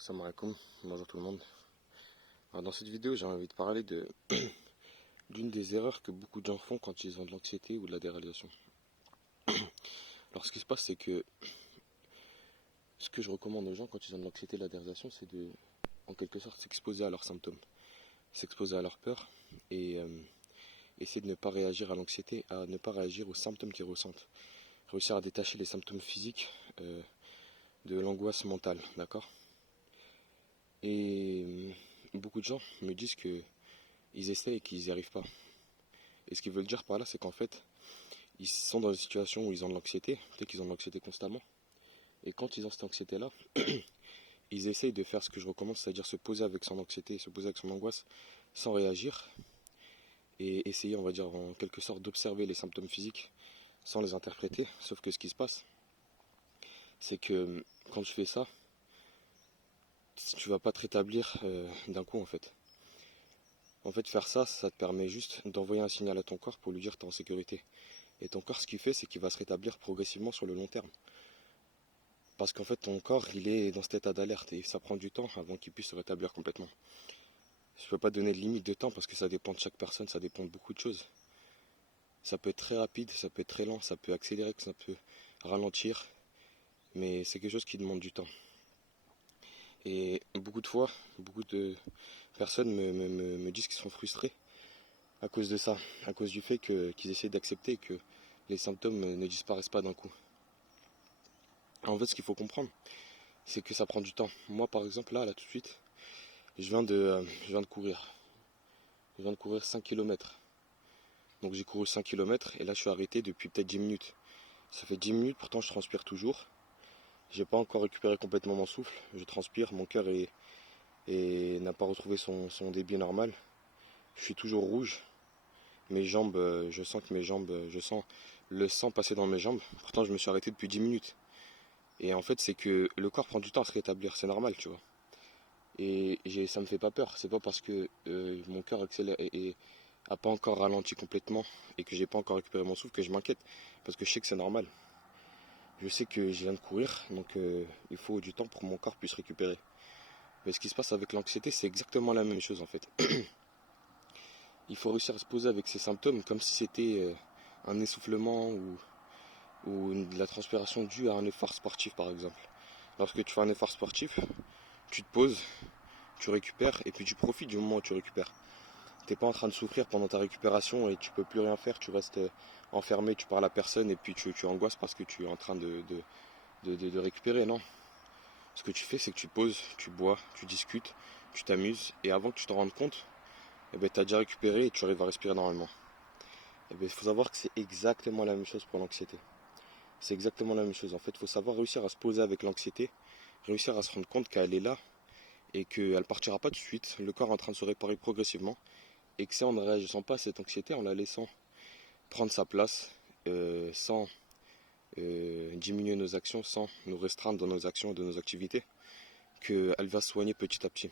Salam alaikum, bonjour tout le monde. Alors dans cette vidéo, j'ai envie de parler d'une des erreurs que beaucoup de gens font quand ils ont de l'anxiété ou de la déréalisation. Alors ce qui se passe, c'est que ce que je recommande aux gens quand ils ont de l'anxiété et de la déréalisation, c'est de, en quelque sorte, s'exposer à leurs symptômes, s'exposer à leurs peurs et essayer de ne pas réagir à l'anxiété, à ne pas réagir aux symptômes qu'ils ressentent. Réussir à détacher les symptômes physiques de l'angoisse mentale, d'accord? Et beaucoup de gens me disent que ils essaient et qu'ils n'y arrivent pas. Et ce qu'ils veulent dire par là, c'est qu'en fait, ils sont dans une situation où ils ont de l'anxiété, peut-être qu'ils ont de l'anxiété constamment. Et quand ils ont cette anxiété-là, ils essayent de faire ce que je recommande, c'est-à-dire se poser avec son anxiété, se poser avec son angoisse, sans réagir, et essayer, on va dire, en quelque sorte, d'observer les symptômes physiques, sans les interpréter. Sauf que ce qui se passe, c'est que quand tu fais ça, tu vas pas te rétablir d'un coup, en fait. En fait, faire ça, ça te permet juste d'envoyer un signal à ton corps pour lui dire que tu es en sécurité. Et ton corps, ce qu'il fait, c'est qu'il va se rétablir progressivement sur le long terme. Parce qu'en fait, ton corps, il est dans cet état d'alerte et ça prend du temps avant qu'il puisse se rétablir complètement. Je ne peux pas donner de limite de temps parce que ça dépend de chaque personne, ça dépend de beaucoup de choses. Ça peut être très rapide, ça peut être très lent, ça peut accélérer, ça peut ralentir, mais c'est quelque chose qui demande du temps. Et beaucoup de fois, beaucoup de personnes me disent qu'ils sont frustrés à cause de ça, à cause du fait qu'ils essaient d'accepter que les symptômes ne disparaissent pas d'un coup. En fait, ce qu'il faut comprendre, c'est que ça prend du temps. Moi, par exemple, là tout de suite, je viens de courir. Je viens de courir 5 km. Donc j'ai couru 5 km et là je suis arrêté depuis peut-être 10 minutes. Ça fait 10 minutes, pourtant je transpire toujours. J'ai pas encore récupéré complètement mon souffle. Je transpire, mon cœur n'a pas retrouvé son débit normal. Je suis toujours rouge. Mes jambes, je sens que mes jambes, je sens le sang passer dans mes jambes. Pourtant je me suis arrêté depuis 10 minutes. Et en fait c'est que le corps prend du temps à se rétablir, c'est normal, tu vois. Et ça me fait pas peur. C'est pas parce que mon cœur accélère et a pas encore ralenti complètement et que j'ai pas encore récupéré mon souffle que je m'inquiète. Parce que je sais que c'est normal. Je sais que je viens de courir, donc il faut du temps pour que mon corps puisse récupérer. Mais ce qui se passe avec l'anxiété, c'est exactement la même chose en fait. Il faut réussir à se poser avec ces symptômes comme si c'était un essoufflement ou de la transpiration due à un effort sportif par exemple. Lorsque tu fais un effort sportif, tu te poses, tu récupères et puis tu profites du moment où tu récupères. T'es pas en train de souffrir pendant ta récupération et tu peux plus rien faire, tu restes enfermé, tu parles à personne et puis tu angoisses parce que tu es en train de récupérer, non. Ce que tu fais, c'est que tu te poses, tu bois, tu discutes, tu t'amuses et avant que tu t'en rendes compte, eh ben, tu as déjà récupéré et tu arrives à respirer normalement. Eh ben, il faut savoir que c'est exactement la même chose pour l'anxiété. C'est exactement la même chose. En fait, il faut savoir réussir à se poser avec l'anxiété, réussir à se rendre compte qu'elle est là et qu'elle ne partira pas tout de suite. Le corps est en train de se réparer progressivement et que c'est en ne réagissant pas à cette anxiété, en la laissant prendre sa place, sans diminuer nos actions, sans nous restreindre dans nos actions et dans nos activités, qu'elle va se soigner petit à petit.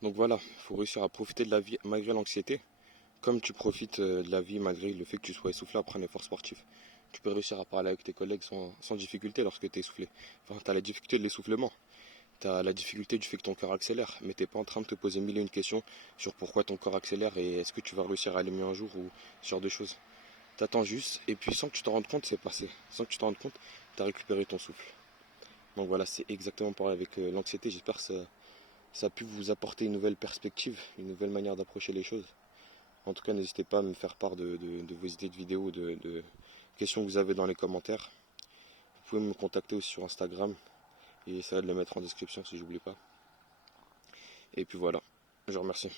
Donc voilà, il faut réussir à profiter de la vie malgré l'anxiété, comme tu profites de la vie malgré le fait que tu sois essoufflé après un effort sportif. Tu peux réussir à parler avec tes collègues sans difficulté lorsque tu es essoufflé. Enfin, tu as la difficulté de l'essoufflement. Tu as la difficulté du fait que ton cœur accélère, mais tu n'es pas en train de te poser mille et une questions sur pourquoi ton corps accélère et est-ce que tu vas réussir à aller mieux un jour ou ce genre de choses. Tu attends juste et puis sans que tu te rendes compte, c'est passé. Sans que tu te rendes compte, tu as récupéré ton souffle. Donc voilà, c'est exactement pareil avec l'anxiété. J'espère que ça a pu vous apporter une nouvelle perspective, une nouvelle manière d'approcher les choses. En tout cas, n'hésitez pas à me faire part de vos idées de vidéos, de questions que vous avez dans les commentaires. Vous pouvez me contacter aussi sur Instagram et essayer de le mettre en description si j'oublie pas. Et puis voilà, je vous remercie.